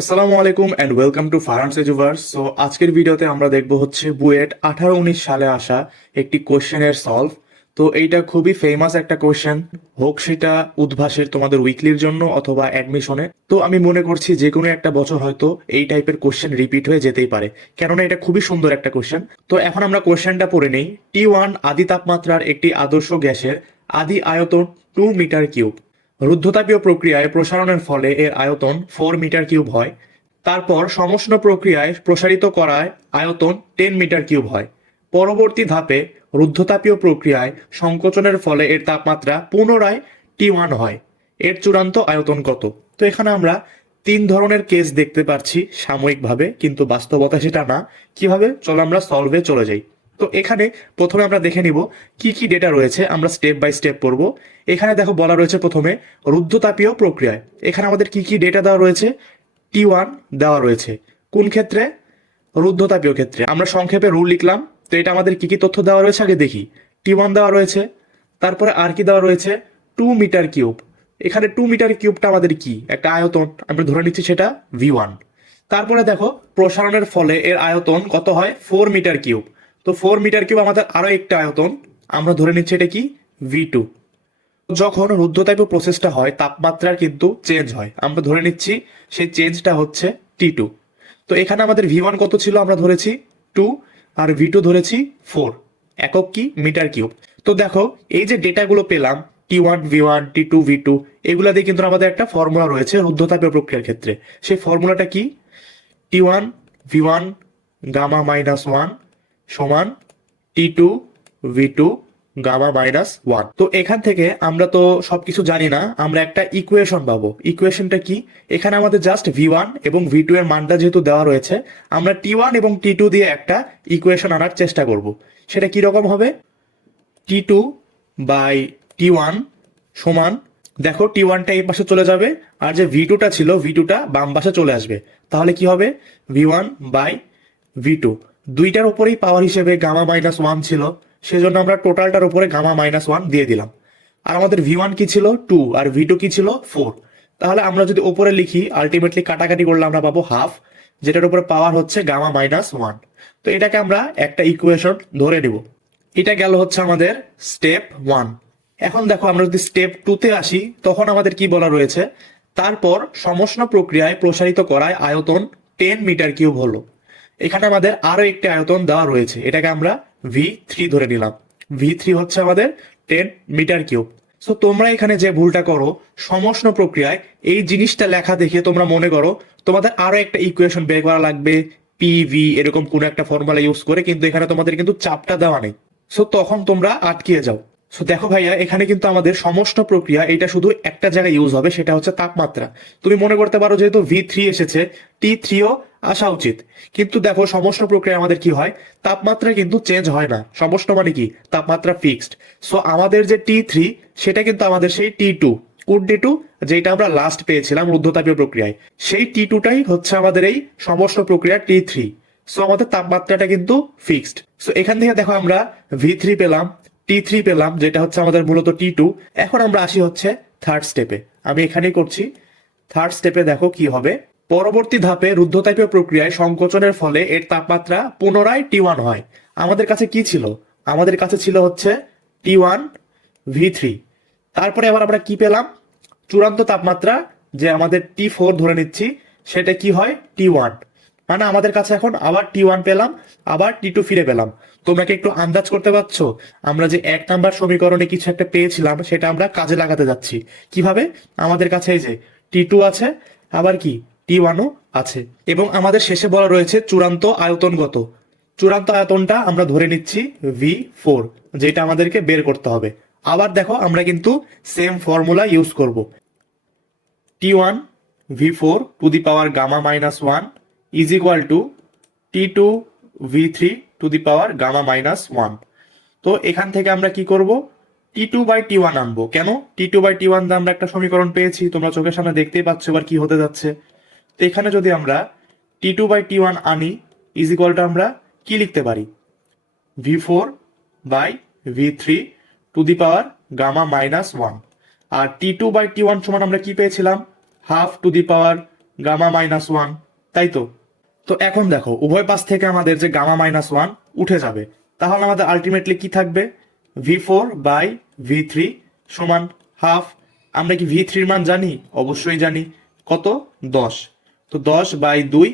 আসসালামু আলাইকুম and welcome to ফারান্স এজুভার্স সো আজকের ভিডিওতে আমরা দেখব হচ্ছে বুয়েট আঠারো উনিশ সালে আসা একটি কোশ্চেনের সলভ তো এইটা খুবই ফেমাস একটা কোশ্চেন হোক সেটা উদ্ভাসের তোমাদের উইকলির জন্য অথবা অ্যাডমিশনে তো আমি মনে করছি যে কোনো একটা বছর হয়তো এই টাইপের কোশ্চেন রিপিট হয়ে যেতেই পারে। কেননা এটা খুবই সুন্দর একটা কোয়েশ্চেন তো এখন আমরা কোশ্চেনটা পড়ে নেই। টি ওয়ান আদি তাপমাত্রার একটি আদর্শ গ্যাসের আদি আয়তন টু মিটার কিউব রুদ্ধতাপীয় প্রক্রিয়ায় প্রসারণের ফলে এর আয়তন ফোর মিটার কিউব হয়। তারপর সমষ্ণ প্রক্রিয়ায় প্রসারিত করায় আয়তন টেন মিটার কিউব হয়। পরবর্তী ধাপে রুদ্ধতাপীয় প্রক্রিয়ায় সংকোচনের ফলে এর তাপমাত্রা পুনরায় টি ওয়ান হয়। এর চূড়ান্ত আয়তন কত? তো এখানে আমরা তিন ধরনের কেস দেখতে পাচ্ছি সাময়িকভাবে, কিন্তু বাস্তবতা সেটা না। কীভাবে? চলো আমরা সলভে চলে যাই। তো এখানে প্রথমে আমরা দেখে নিব কি কি ডেটা রয়েছে, আমরা স্টেপ বাই স্টেপ পড়ব। এখানে দেখো বলা রয়েছে প্রথমে রুদ্ধতাপীয় প্রক্রিয়ায়। এখানে আমাদের কি কি ডেটা দেওয়া রয়েছে? টি ওয়ান দেওয়া রয়েছে। কোন ক্ষেত্রে? রুদ্ধতাপীয় ক্ষেত্রে। আমরা সংক্ষেপে রুল লিখলাম। তো এটা আমাদের কি কি তথ্য দেওয়া রয়েছে আগে দেখি। টি ওয়ান দেওয়া রয়েছে। তারপরে আর কি দেওয়া রয়েছে? টু মিটার কিউব এখানে টু মিটার কিউবটা আমাদের কি? একটা আয়তন। আমরা ধরে নিচ্ছি সেটা ভি ওয়ান তারপরে দেখো প্রসারণের ফলে এর আয়তন কত হয়? ফোর মিটার কিউব তো ফোর মিটার কিউব আমাদের আরও একটা আয়তন। আমরা ধরে নিচ্ছি এটা কি? ভি টু যখন রুদ্ধতাপীয় প্রসেসটা হয়, তাপমাত্রার কিন্তু চেঞ্জ হয়। আমরা ধরে নিচ্ছি সেই চেঞ্জটা হচ্ছে টি টু তো এখানে আমাদের ভি ওয়ান কত ছিল? আমরা ধরেছি টু আর ভি টু ধরেছি ফোর একক কি? মিটার কিউব তো দেখো, এই যে ডেটাগুলো পেলাম T one V one T two V two এগুলা দিয়ে কিন্তু আমাদের একটা ফর্মুলা রয়েছে রুদ্ধতাপীয় প্রক্রিয়ার ক্ষেত্রে। সেই ফর্মুলাটা কি? T one V one gamma minus one সমান T two V two gamma minus one তো এখান থেকে আমরা তো সবকিছু জানি না, আমরা একটা ইকুয়েশন পাবো। ইকুয়েশনটা কি? এখানে আমাদের জাস্ট ভি ওয়ান এবং ভি টু এর মানটা যেহেতু দেওয়া রয়েছে, আমরা টি ওয়ান এবং টি টু দিয়ে একটা ইকুয়েশন আনার চেষ্টা করব। সেটা কি রকম হবে? T two by T one সমান, দেখো টি ওয়ানটা এই পাশে চলে যাবে, আর যে ভি টুটা ছিল ভি টুটা বাম পাশে চলে আসবে। তাহলে কি হবে? V one by V two দুইটার উপরেই পাওয়ার হিসেবে গামা মাইনাস ওয়ান ছিল। সেজন্য আমরা টোটালটার উপরে গামা মাইনাস ওয়ান দিয়ে দিলাম। আর আমাদের ভি ওয়ান কি ছিল? টু আর ভি টু কি ছিল? ফোর তাহলে আমরা যদি উপরে লিখি আলটিমেটলি কাটাকাটি করলে আমরা পাবো হাফ যেটার উপরে পাওয়ার হচ্ছে গামা মাইনাস ওয়ান তো এটাকে আমরা একটা ইকুয়েশন ধরে নেব। এটা গেল হচ্ছে আমাদের স্টেপ ওয়ান এখন দেখো, আমরা যদি স্টেপ টুতে আসি, তখন আমাদের কি বলা রয়েছে? তারপর সমষ্ণ প্রক্রিয়ায় প্রসারিত করায় আয়তন টেন মিটার কিউব হলো। এখানে আমাদের আরও একটি আয়তন দেওয়া রয়েছে। এটাকে আমরা ভি থ্রি ধরে নিলাম। ভি থ্রি হচ্ছে আমাদের টেন মিটার কিউব সো তোমরা এখানে যে ভুলটা করো, সমষ্ণ প্রক্রিয়ায় এই জিনিসটা লেখা দেখে তোমরা মনে করো, তোমাদের আরও একটা ইকুয়েশন বের করা লাগবে পিভি এরকম কোন একটা ফর্মুলা ইউজ করে, কিন্তু এখানে তোমাদের কিন্তু চাপটা দেওয়া নেই। সো তখন তোমরা আটকিয়ে যাও। সো দেখো ভাইয়া, এখানে কিন্তু আমাদের সমষ্ণ প্রক্রিয়া, এটা শুধু একটা জায়গায় ইউজ হবে, সেটা হচ্ছে তাপমাত্রা। তুমি মনে করতে পারো, যেহেতু ভি থ্রি এসেছে টি থ্রিও আসা উচিত। কিন্তু দেখো সমষ্ণ প্রক্রিয়া আমাদের কি হয়? তাপমাত্রা কিন্তু চেঞ্জ হয় না। সমষ্ণ মানে কি? তাপমাত্রা ফিক্সড সো আমাদের যে টি থ্রি সেটা কিন্তু আমাদের সেই টি টু কোন টি টু যেটা আমরা লাস্ট পেয়েছিলাম রুদ্ধতাপীয় প্রক্রিয়ায়। সেই টি টুটাই হচ্ছে আমাদের এই সমষ্ণ প্রক্রিয়া টি থ্রি সো আমাদের তাপমাত্রাটা কিন্তু ফিক্সড সো এখান থেকে দেখো আমরা ভি থ্রি পেলাম টি থ্রি পেলাম, যেটা হচ্ছে আমাদের মূলত টি টু এখন আমরা আসি হচ্ছে থার্ড স্টেপে আমি এখানেই করছি। থার্ড স্টেপে দেখো কি হবে। পরবর্তী ধাপে রুদ্ধতাপীয় প্রক্রিয়ায় সংকোচনের ফলে এর তাপমাত্রা পুনরায় টি ওয়ান হয়। আমাদের কাছে কি ছিল? আমাদের কাছে ছিল হচ্ছে টি ওয়ান ভি থ্রি তারপরে আবার আমরা কি পেলাম? চূড়ান্ত তাপমাত্রা যে আমাদের টি ফোর ধরে নিচ্ছি, সেটা কি হয়? টি ওয়ান মানে আমাদের কাছে এখন আবার টি ওয়ান পেলাম, আবার টি টু ফিরে পেলাম। তোমরা কি একটু আন্দাজ করতে পারছ? আমরা যে এক নাম্বার সমীকরণে কিছু একটা পেয়েছিলাম, সেটা আমরা কাজে লাগাতে যাচ্ছি। কীভাবে? আমাদের কাছে এই যে টি টু আছে, আবার কি? টি ওয়ানও আছে। এবং আমাদের শেষে বলা রয়েছে চূড়ান্ত আয়তনগত। চূড়ান্ত আয়তনটা আমরা ধরে নিচ্ছি ভি ফোর, যেটা আমাদেরকে বের করতে হবে। আবার দেখো, আমরা কিন্তু সেম ফর্মুলা ইউজ করব। T one, V four, to the power gamma minus one, is equal to T two, V three, to the power gamma minus one. তো এখান থেকে আমরা কি করব? T two by T one আনব। কেন? T two by T one আমরা একটা সমীকরণ পেয়েছি। তোমরা চোখের সামনে দেখতেই পাচ্ছ এবার কি হতে যাচ্ছে। তো এখানে যদি আমরা T two by T one আনি ইজ ইকুয়াল টু আমরা কি লিখতে পারি? V four by V three to the power gamma minus one R T two by T one সমান আমরা কি পেয়েছিলাম? Half to the power gamma minus one তাই তো? তো এখন দেখো, উভয় পাশ থেকে আমাদের যে গামা মাইনাস ওয়ান উঠে যাবে, তাহলে আমাদের আলটিমেটলি কি থাকবে? V four by V three সমান হাফ আমরা কি ভি থ্রির মান জানি? অবশ্যই জানি। কত? দশ। তো দশ বাই দুই,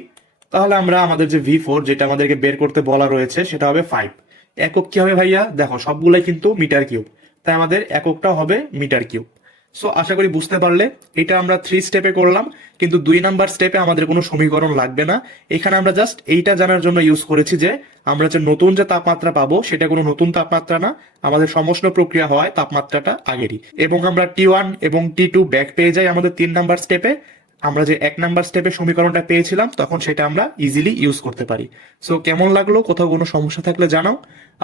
তাহলে আমরা আমাদের যে ভি ফোর যেটা আমাদেরকে বের করতে বলা রয়েছে, সেটা হবে ফাইভ একক কি হবে ভাইয়া? দেখো, সবগুলাই কিন্তু মিটার কিউব। তাই আমাদের এককটা হবে মিটার কিউব। সো আশা করি বুঝতে পারলে, এটা আমরা থ্রি স্টেপে করলাম, কিন্তু দুই নাম্বার স্টেপে আমাদের কোনো সমীকরণ লাগবে না। এখানে আমরা জাস্ট এইটা জানার জন্য ইউজ করেছি যে, আমরা যে নতুন যে তাপমাত্রা পাবো, সেটা কোনো নতুন তাপমাত্রা না, আমাদের সমষ্ণ প্রক্রিয়া হওয়ায় তাপমাত্রাটা আগেরই। এবং আমরা টি ওয়ান এবং টি টু ব্যাক পেয়ে যাই আমাদের তিন নাম্বার স্টেপে আমরা যে এক নাম্বার স্টেপে সমীকরণটা পেয়েছিলাম, তখন সেটা আমরা ইজিলি ইউজ করতে পারি। সো কেমন লাগল? কোথাও কোনো সমস্যা থাকলে জানাও।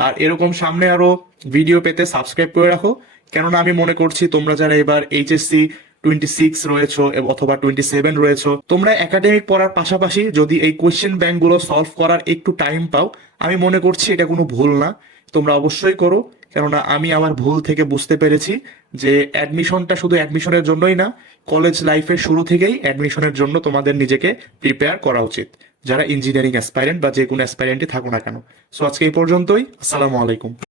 আর এরকম সামনে আরও ভিডিও পেতে সাবস্ক্রাইব করে রাখো। কেননা আমি মনে করছি তোমরা যারা এবার এইচএসসি টোয়েন্টি সিক্স রয়েছো অথবা টোয়েন্টি সেভেন রয়েছো, তোমরা একাডেমিক পড়ার পাশাপাশি যদি এই কোয়েশ্চেন ব্যাংকগুলো সলভ করার একটু টাইম পাও, আমি মনে করছি এটা কোনো ভুল না। তোমরা অবশ্যই করো। কেননা আমি আমার ভুল থেকে বুঝতে পেরেছি যে অ্যাডমিশনটা শুধু অ্যাডমিশনের জন্যই না কলেজ লাইফের শুরু থেকেই অ্যাডমিশনের জন্য তোমাদের নিজেকে প্রিপেয়ার করা উচিত, যারা ইঞ্জিনিয়ারিং অ্যাসপাইরেন্ট বা যে কোনো অ্যাসপাইরেন্টই থাকো না কেন। সো আজকে এই পর্যন্তই, আসসালামু আলাইকুম।